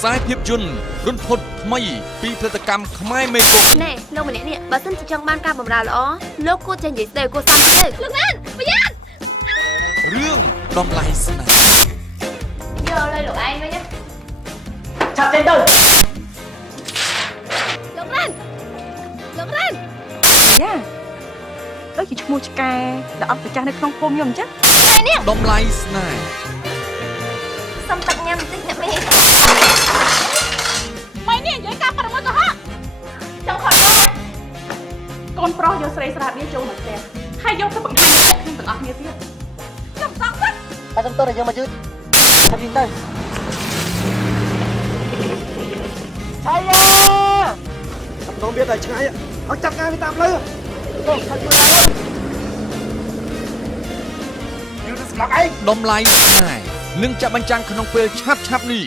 ខ្សែភាពយន្តរន្ធត់ថ្មីពីផលិតកម្មខ្មែរមេណែលោកម្នាក់នេះបើសិនជាចង់បានការបម្រើល្អលោកគួរចេះនិយាយស្ដីគួរស្ដីលោកណានប្រយ័ត្នរឿងតម្លៃស្នេហ៍យកលើលោកឯងវិញណាឆាប់ចេញទៅលោកណានយ៉ាដូចជាឈ្មោះឆ្កែដែលអត់ប្រចាំនៅក្នុងភូមិខ្ញុំអញ្ចឹងនេះតម្លៃស្នេហ៍សុំទឹកញ៉ាំបន្តិចអ្នកមេម៉េចនេះនិយាយការប៉ាត់មកទៅហ่ะចង់ខកទេកូនប្រុសយកស្រីស្រាបៀចូលមកផ្ទះហើយយកទៅបង្ហាញអ្នកខ្ញុំទាំងអស់គ្នាទៀតខ្ញុំសងសឹកតែសំទោសឲ្យយើងមកយឺតហើយវិញទៅឆៃយ៉ាសំណងវាតែឆ្ងាយឲ្យចាប់ងាយវាតាមផ្លូវទៅឆៃយឺតទៅស្លាប់ឯងតម្លៃស្នេហ៍នឹងចាក់បញ្ចាំងក្នុងពេលឆាប់ៗនេះ